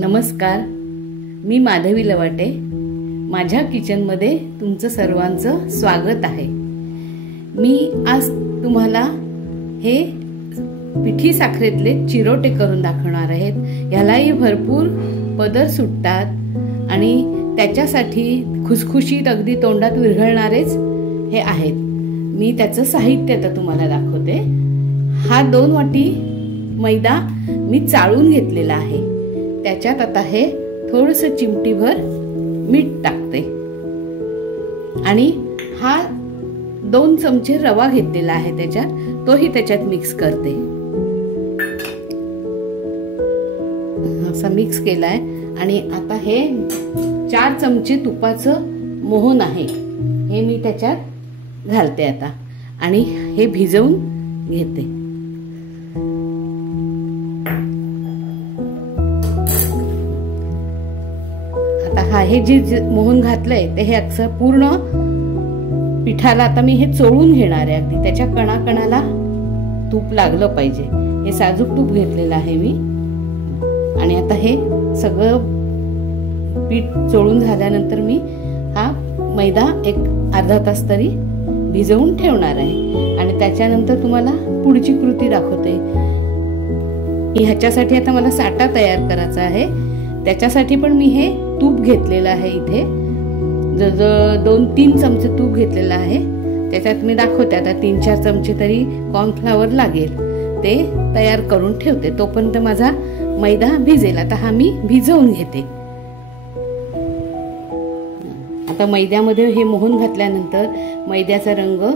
नमस्कार, मी माधवी लवाटे. माझ्या किचनमध्ये तुमचं सर्वांचं स्वागत आहे. मी आज तुम्हाला हे पिठी साखरेतले चिरोटे करून दाखवणार आहेत. यालाही भरपूर पदर सुटतात आणि त्याच्यासाठी खुसखुशीत अगदी तोंडात विरघळणारेच हे आहेत. मी त्याचं साहित्य आता तुम्हाला दाखवते. हा 2 वाटी मैदा मी चाळून घेतलेला आहे. त्याच्यात आता हे थोडंसं चिमटीभर मीठ टाकते आणि हा 2 चमचे रवा घेतलेला आहे त्याच्यात, तोही त्याच्यात मिक्स करते. असा मिक्स केलाय आणि आता हे 4 चमचे तुपाचं मोहन आहे, हे मी त्याच्यात घालते आता आणि हे भिजवून घेते. हा हे जे मोहन घातलंय ते हे अक्षर पूर्ण पिठाला आता मी हे चोळून घेणार आहे. अगदी त्याच्या कणाकणाला तूप लागलं पाहिजे. हे साजूक तूप घेतलेलं आहे मी. आणि आता हे सगळं पीठ चोळून झाल्यानंतर मी हा मैदा एक अर्धा तास तरी भिजवून ठेवणार आहे आणि त्याच्यानंतर तुम्हाला पुढची कृती दाखवते. ह्याच्यासाठी आता मला साठा तयार करायचा आहे. त्याच्यासाठी पण मी हे तूप घेतलेलं आहे. इथे जवळजवळ 2-3 चमचे तूप घेतलेलं आहे. त्याच्यात मी दाखवते आता 3-4 चमचे तरी कॉर्नफ्लॉवर लागेल. ते तयार करून ठेवते. तोपर्यंत माझा मैदा भिजेल. आता हा मी भिजवून घेते. आता मैद्यामध्ये हे मोहन घातल्यानंतर मैद्याचा रंग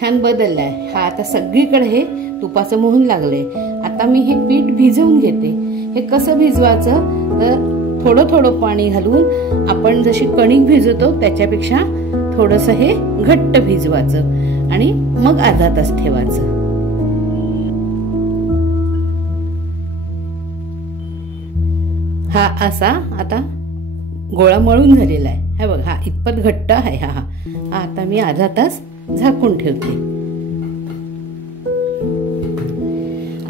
छान बदललाय. हा आता सगळीकडे हे तुपाचं मोहन लागलंय. आता मी हे पीठ भिजवून घेते. हे कसं भिजवायचं तर थोडं थोडं पाणी घालून आपण जशी कणिक भिजवतो त्याच्यापेक्षा थोडंसं हे घट्ट भिजवायचं आणि मग अर्धा तास ठेवायचं. हा असा आता गोळा मळून झालेला आहे. हे बघ, हा इतपत घट्ट आहे. हा आता मी अर्धा तास झाकून ठेवते.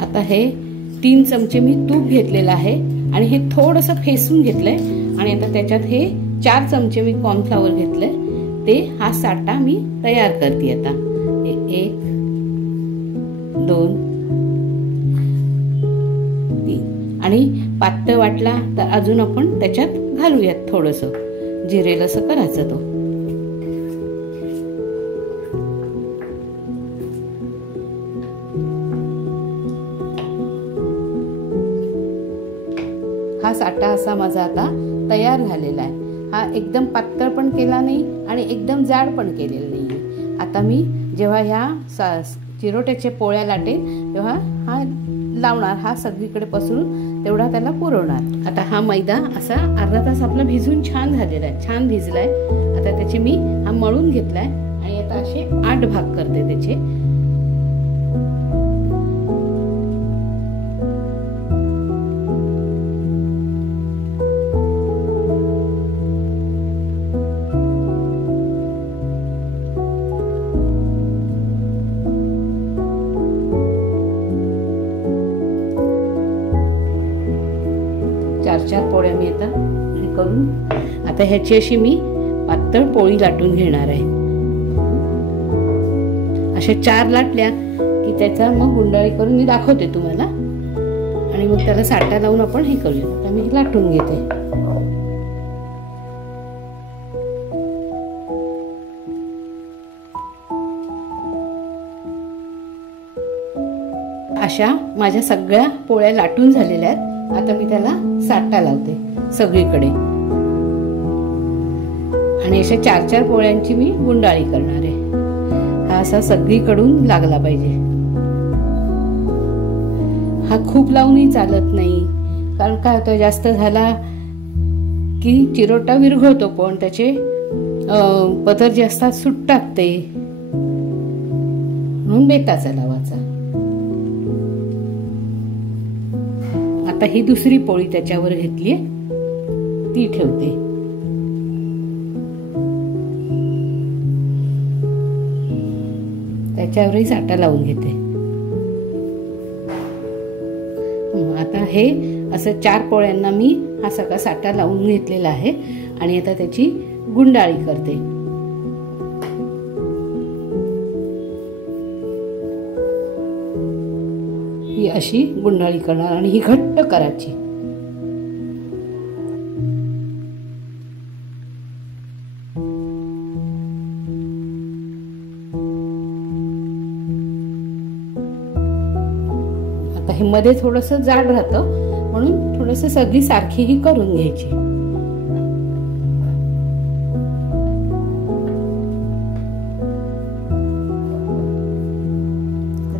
आता हे 3 चमचे मी तूप घेतलेलं आहे आणि हे थोडंसं फेसून घेतलंय आणि आता त्याच्यात हे 4 चमचे मी कॉर्नफ्लॉवर घेतलंय. ते हा साठा मी तयार करते. आता हे 1 2 3 आणि पातळ वाटला तर अजून आपण त्याच्यात घालूयात थोडंसं. जिरेल असं करायचं. तो हा साठा असा माझा आता तयार झालेला आहे. हा एकदम पातळ पण केला नाही आणि एकदम जाड पण केलेला नाही. आता मी जेव्हा ह्या चिरोट्याच्या पोळ्या लाटेन तेव्हा हा लावणार. हा सगळीकडे पसरून तेवढा त्याला पुरवणार. आता हा मैदा असा अर्धा तास आपला भिजून छान झालेला आहे. छान भिजलाय. आता त्याचे मी हा मळून घेतलाय आणि आता असे 8 भाग करते त्याचे. चार पोळ्या मी आता हे करून आता ह्याची अशी मी पातळ पोळी लाटून घेणार आहे. अशा 4 लाटल्या की त्याचा मग गुंडाळी करून मी दाखवते तुम्हाला आणि मग त्याला साठा लावून आपण हे करूया. आता मी लाटून घेते. अशा माझ्या सगळ्या पोळ्या लाटून झालेल्या आहेत. आता मी त्याला साठा लावते सगळीकडे आणि अशा 4-4 पोळ्यांची मी गुंडाळी करणार आहे. हा असा सगळीकडून लागला पाहिजे. हा खूप लावूनही चालत नाही, कारण काय होतं जास्त झाला की चिरोटा विरघळतो पण त्याचे पदर जे असतात सुटतात ते, म्हणून बेताचा लावायचा. आता ही दुसरी पोळी त्याच्यावर घेतली, ती ठेवते. त्याच्यावरही साठा लावून घेते. आता हे असं 4 पोळ्यांना मी हा सगळा साठा लावून घेतलेला आहे आणि आता त्याची गुंडाळी करते। ही अशी गुंडाळी करणार आणि ही घट्ट करायची। आता हे मध्ये थोडंसं जाड राहतं म्हणून थोडंसं सगळी सारखी ही करून घ्यायची।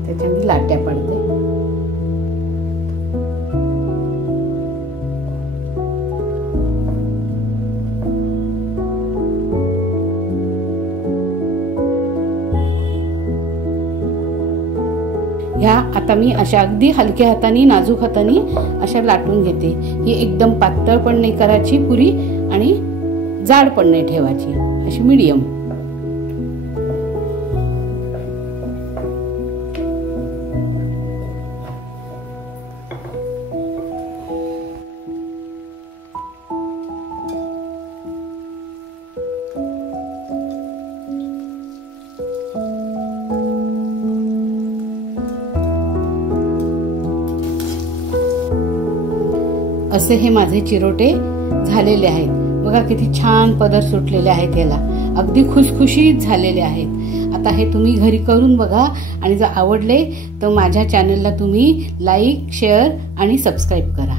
त्याच्या मी लाट्या पाडते। ह्या आता मी अशा अगदी हलक्या हाताने नाजूक हाताने अशा लाटून घेते। ही एकदम पातळ पण नाही करायची पुरी आणि जाड पण नाही ठेवायची, अशी मीडियम। असे हे माझे चिरोटे झालेले आहेत। बघा किती छान पदर सुटलेले आहेत, याला अगदी खुसखुशीत झालेले आहेत। आता हे तुम्ही घरी करून बघा आणि जर आवडले तर माझ्या चॅनलला तुम्ही लाईक, शेअर आणि सबस्क्राईब करा।